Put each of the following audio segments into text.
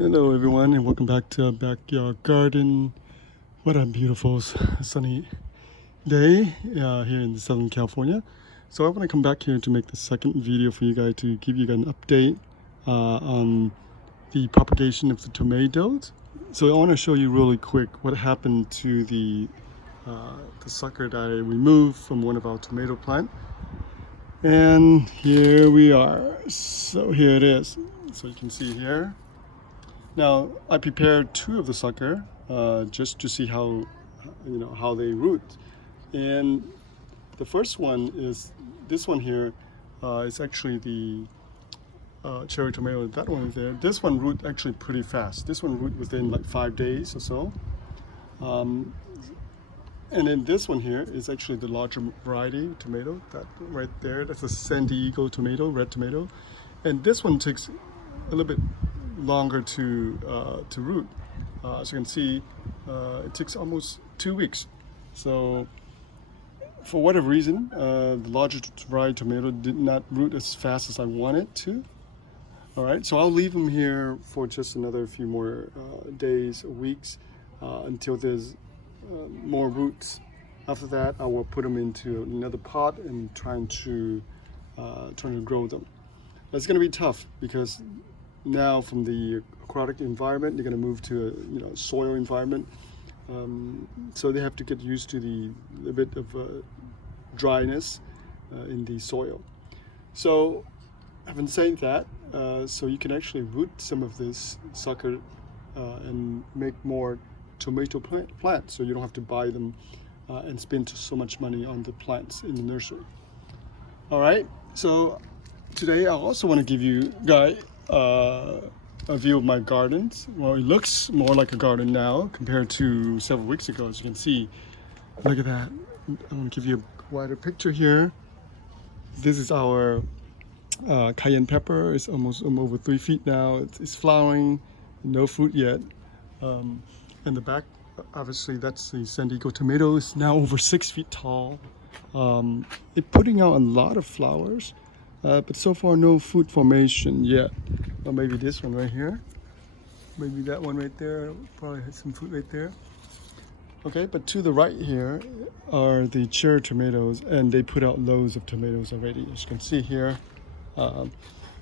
Hello everyone and welcome back to our backyard garden. What a beautiful sunny day here in Southern California. So I want to come back here to make the second video for you guys to give you guys an update on the propagation of the tomatoes. So I want to show you really quick what happened to the sucker that I removed from one of our tomato plant. And here we are. So here it is. So you can see here. Now I prepared two of the sucker just to see how they root. And the first one is this one here. It's actually the cherry tomato. That one is there. This one root actually pretty fast. This one root within like 5 days or so. And then this one here is actually the larger variety tomato. That right there, that's a San Diego tomato, red tomato. And this one takes a little bit longer to root. As you can see, it takes almost 2 weeks. So for whatever reason, the larger variety tomato did not root as fast as I wanted to. All right, so I'll leave them here for just another few more days or weeks until there's more roots. After that, I will put them into another pot and trying to grow them. It's going to be tough because now from the aquatic environment, they're going to move to a soil environment. So they have to get used to a bit of dryness in the soil. So having said that, so you can actually root some of this sucker and make more tomato plants, so you don't have to buy them and spend so much money on the plants in the nursery. All right, so today I also want to give you guys a view of my gardens. Well, it looks more like a garden now compared to several weeks ago. As you can see, look at that. I want to give you a wider picture here. This is our cayenne pepper. It's almost over 3 feet now. It's flowering, no fruit yet. In the back, obviously, that's the San Diego tomato. It's now over 6 feet tall. It's putting out a lot of flowers, but so far no fruit formation yet. Or maybe this one right here. Maybe that one right there. Probably has some fruit right there. Okay, but to the right here are the cherry tomatoes, and they put out loads of tomatoes already. As you can see here,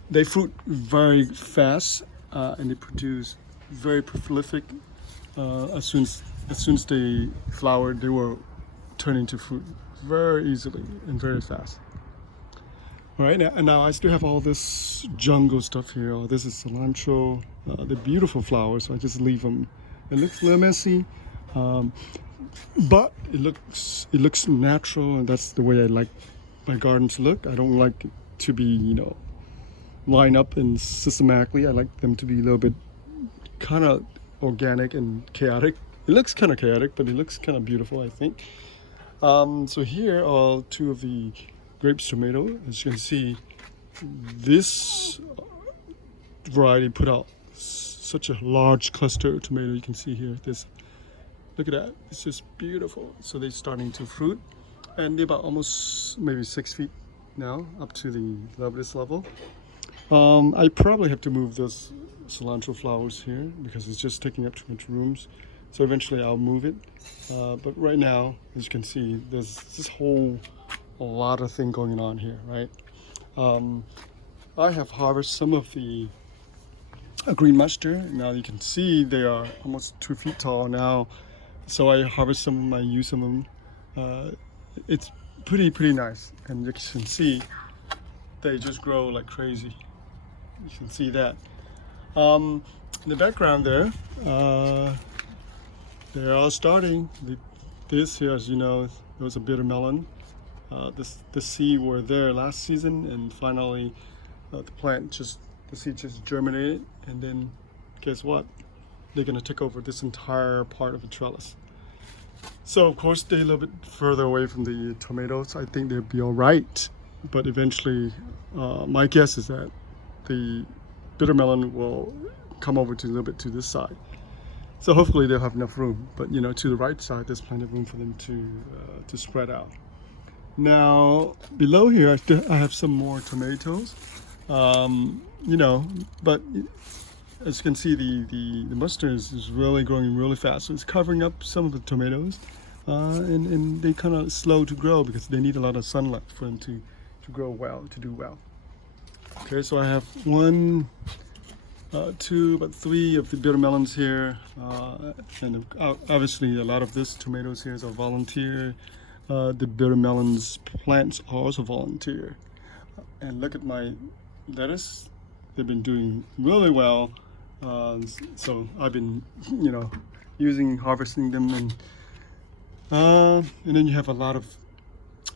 they fruit very fast, and they produce very prolific. As soon as they flowered, they will turn into fruit very easily and very fast. All right, now I still have all this jungle stuff here. Oh, this is cilantro. They're beautiful flowers, so I just leave them. It looks a little messy, but it looks natural, and that's the way I like my garden to look. I don't like it to be, lined up and systematically. I like them to be a little bit kind of organic and chaotic. It looks kind of chaotic, but it looks kind of beautiful, I think. So here are two of the grapes tomato. As you can see, this variety put out such a large cluster of tomato. You can see here, look at that, it's just beautiful. So they're starting to fruit, and they're about almost maybe 6 feet now, up to this level. I probably have to move those cilantro flowers here because it's just taking up too much rooms. So eventually I'll move it. But right now, as you can see, there's this a lot of thing going on here, right? I have harvested some of the green mustard. Now you can see they are almost 2 feet tall now. So I harvest some of them, I use some of them. It's pretty nice. And you can see they just grow like crazy. You can see that. In the background there, they're all starting. This here, as you know, was a bitter melon. The seed were there last season, and finally the seed just germinated, and then guess what? They're going to take over this entire part of the trellis. So of course they're a little bit further away from the tomatoes. I think they'll be all right, but eventually my guess is that the bitter melon will come over to a little bit to this side. So hopefully they'll have enough room, but to the right side there's plenty of room for them to spread out. Now below here I have some more tomatoes, but as you can see, the mustard is really growing really fast. So it's covering up some of the tomatoes, and they kind of slow to grow because they need a lot of sunlight for them to grow well, to do well. Okay, so I have one, two, about three of the bitter melons here, and obviously a lot of this tomatoes here is a volunteer. The bitter melons plants are also volunteer. And look at my lettuce; they've been doing really well. So I've been, harvesting them, and then you have a lot of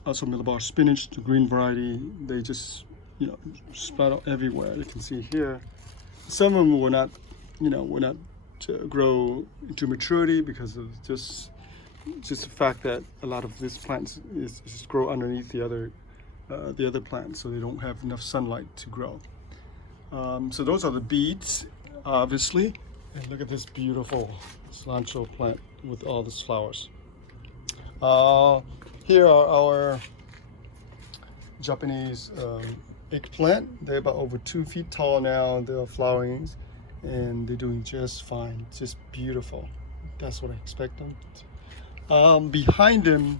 also millbar spinach, the green variety. They just sprout out everywhere. You can see here. Some of them will not grow into maturity because of just the fact that a lot of these plants is grow underneath the other plants, so they don't have enough sunlight to grow. So those are the beets, obviously. And look at this beautiful cilantro plant with all these flowers. Here are our Japanese eggplant. They're about over 2 feet tall now. They are flowering, and they're doing just fine. Just beautiful. That's what I expect them. Behind them,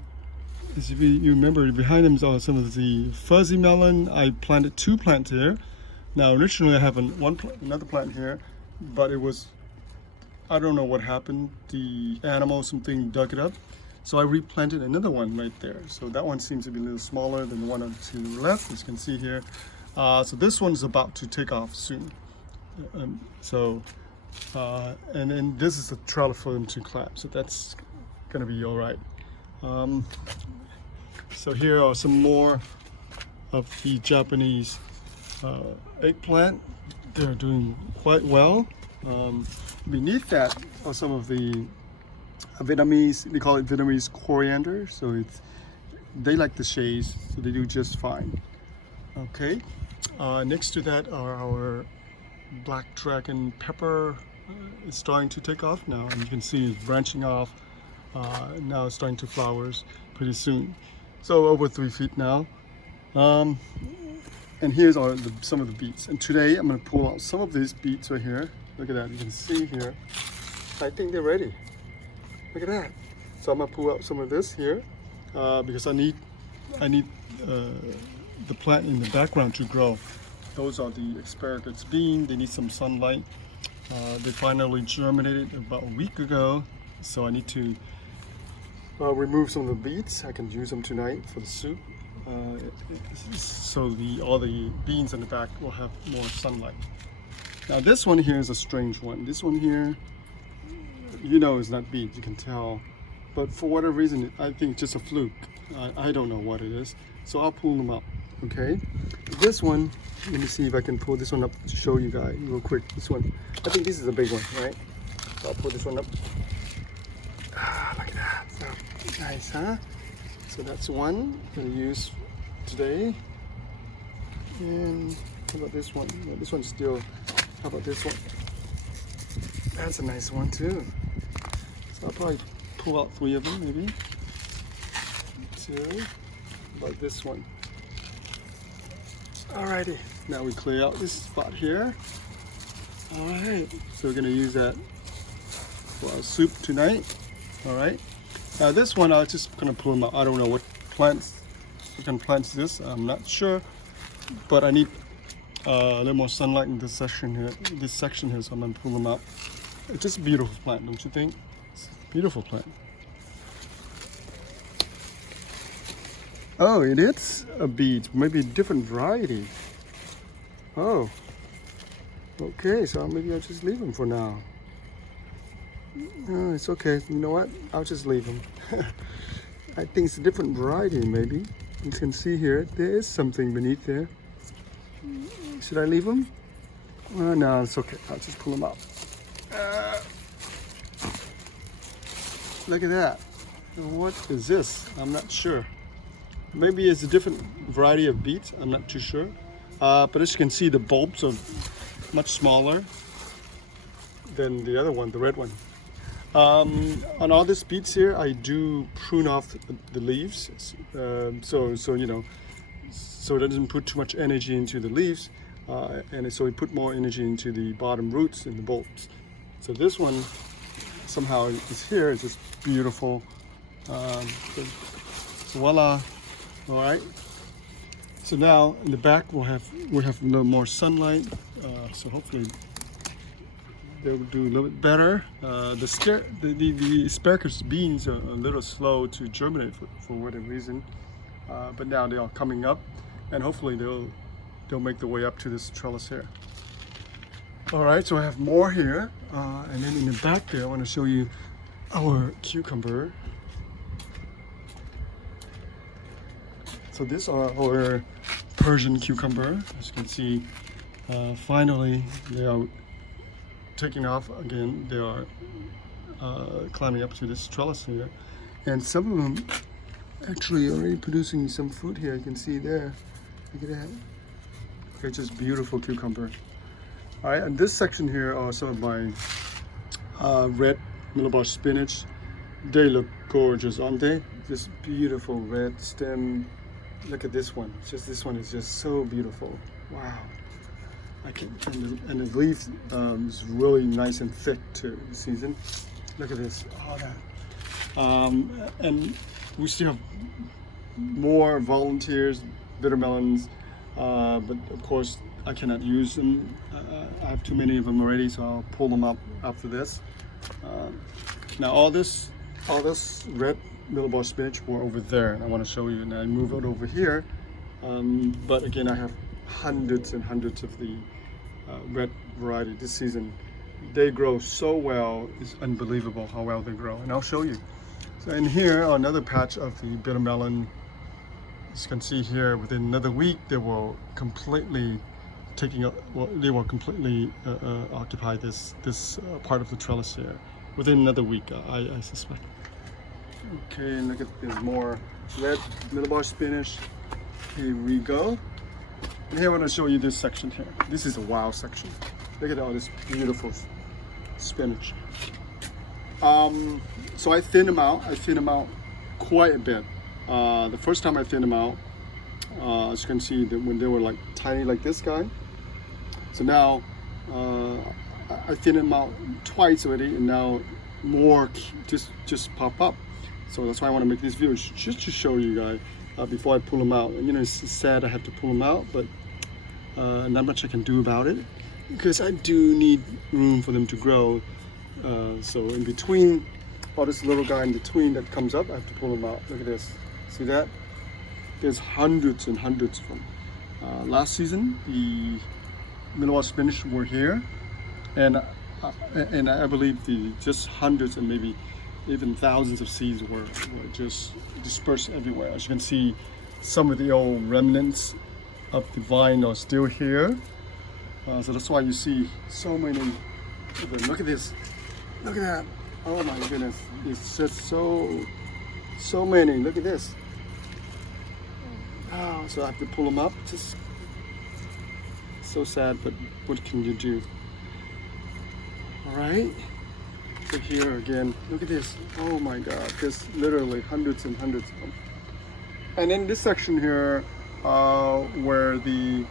as if you remember, behind them are some of the fuzzy melon. I planted 2 plants here. Now originally I have another plant here, but it was, I don't know what happened. The animal, something dug it up. So I replanted another one right there. So that one seems to be a little smaller than the one to the left, as you can see here. So this one is about to take off soon. And then this is a trailer for them to clap. So that's gonna be all right. So here are some more of the Japanese eggplant. They're doing quite well. Beneath that are some of the Vietnamese, they call it Vietnamese coriander. So they like the shades, so they do just fine. Okay, next to that are our black dragon pepper. It's starting to take off now, and you can see it's branching off. Now it's starting to flowers pretty soon. So over 3 feet now. And here's some of the beets. And today I'm going to pull out some of these beets right here. Look at that, you can see here. I think they're ready. Look at that. So I'm going to pull out some of this here because I need the plant in the background to grow. Those are the asparagus beans. They need some sunlight. They finally germinated about a week ago, so I need to remove some of the beets. I can use them tonight for the soup. So all the beans in the back will have more sunlight. Now this one here is a strange one. This one here, it's not beets, you can tell. But for whatever reason, I think it's just a fluke. I don't know what it is. So I'll pull them up, okay? This one, let me see if I can pull this one up to show you guys real quick. This one, I think this is a big one, right? So I'll pull this one up. Look at that, so nice, huh? So that's one I'm gonna use today. And how about this one? Well, this one's still, how about this one? That's a nice one too. So I'll probably pull out 3 of them maybe. 2. How about this one? Alrighty, now we clear out this spot here. Alright, so we're gonna use that for our soup tonight. Alright. Now this one, I'm just gonna pull them out. I don't know what kind of plants this. I'm not sure, but I need a little more sunlight in this section here. So I'm gonna pull them out. It's just a beautiful plant, don't you think? It's a beautiful plant. Oh, it is a beet, maybe a different variety. Oh, okay. So maybe I'll just leave them for now. No, it's okay. You know what? I'll just leave them. I think it's a different variety, maybe. You can see here, there is something beneath there. Should I leave them? No, it's okay. I'll just pull them out. Look at that. What is this? I'm not sure. Maybe it's a different variety of beets. I'm not too sure. But as you can see, the bulbs are much smaller than the other one, the red one. On all these beets here, I do prune off the leaves, so it doesn't put too much energy into the leaves. and so we put more energy into the bottom roots and the bulbs. So this one somehow is here. It's just beautiful. So voila! All right. So now in the back we have a little more sunlight. So hopefully they'll do a little bit better. The asparagus beans are a little slow to germinate for whatever reason, but now they are coming up, and hopefully they'll make their way up to this trellis here. All right, so I have more here, and then in the back there I want to show you our cucumber. So these are our Persian cucumber. As you can see, finally they are taking off again. They are climbing up to this trellis here, and some of them actually already producing some fruit here. You can see there. Look at that. Okay, just beautiful cucumber. All right, and this section here are some of my red millibar spinach. They look gorgeous, aren't they? This beautiful red stem. Look at this one. This one is just so beautiful. Wow. And the leaf is really nice and thick too this season. Look at this. Oh, that. And we still have more volunteers, bitter melons, but of course I cannot use them. I have too many of them already, so I'll pull them up after this. Now all this red millibar spinach were over there, and I want to show you. And I move it over here, but again I have hundreds and hundreds of the red variety this season. They grow so well. It's unbelievable how well they grow, and I'll show you. So in here another patch of the bitter melon. As you can see here, within another week they will completely occupy this part of the trellis here. Within another week, I suspect. Okay, and look at there's more red millibar spinach. Here we go. And here I want to show you this section here. This is a wow section. Look at all this beautiful spinach. So I thin them out. I thin them out quite a bit. The first time I thinned them out, as you can see, that when they were like tiny like this guy. So now I thinned them out twice already, and now more just pop up. So that's why I want to make this video, just to show you guys before I pull them out. And you know, it's sad I have to pull them out, but not much I can do about it, because I do need room for them to grow. So in between, all this little guy in between that comes up, I have to pull them out. Look at this. See that? There's hundreds and hundreds of them. Last season, the millibar spinach were here, and I believe just hundreds and maybe even thousands of seeds were just dispersed everywhere. As you can see, some of the old remnants of the vine are still here. So that's why you see so many of them. Look at this. Look at that. Oh my goodness. It's just so many. Look at this. Oh, so I have to pull them up. Just so sad, but what can you do? All right. So here again, look at this. Oh my God, there's literally hundreds and hundreds of them. And in this section here, where the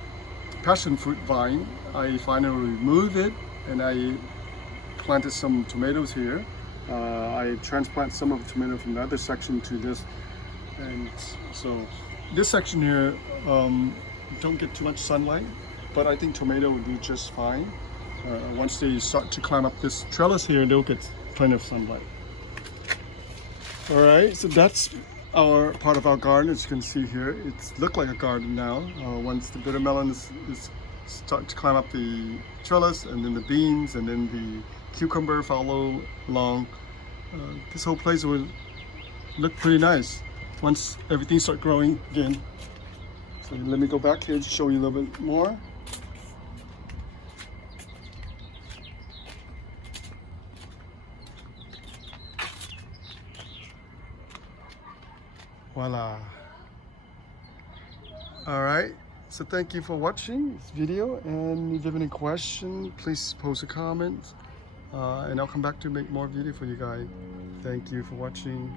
passion fruit vine, I finally removed it, and I planted some tomatoes here. I transplanted some of the tomato from the other section to this, and so this section here don't get too much sunlight, but I think tomato will do just fine. Once they start to climb up this trellis here, they'll get plenty of sunlight. All right, so that's our part of our garden. As you can see here, it's looked like a garden now. Once the bitter melons is start to climb up the trellis, and then the beans, and then the cucumber follow along, this whole place will look pretty nice once everything starts growing again. So let me go back here to show you a little bit more. Voila. All right, so thank you for watching this video, and if you have any questions, please post a comment, and I'll come back to make more video for you guys. Thank you for watching.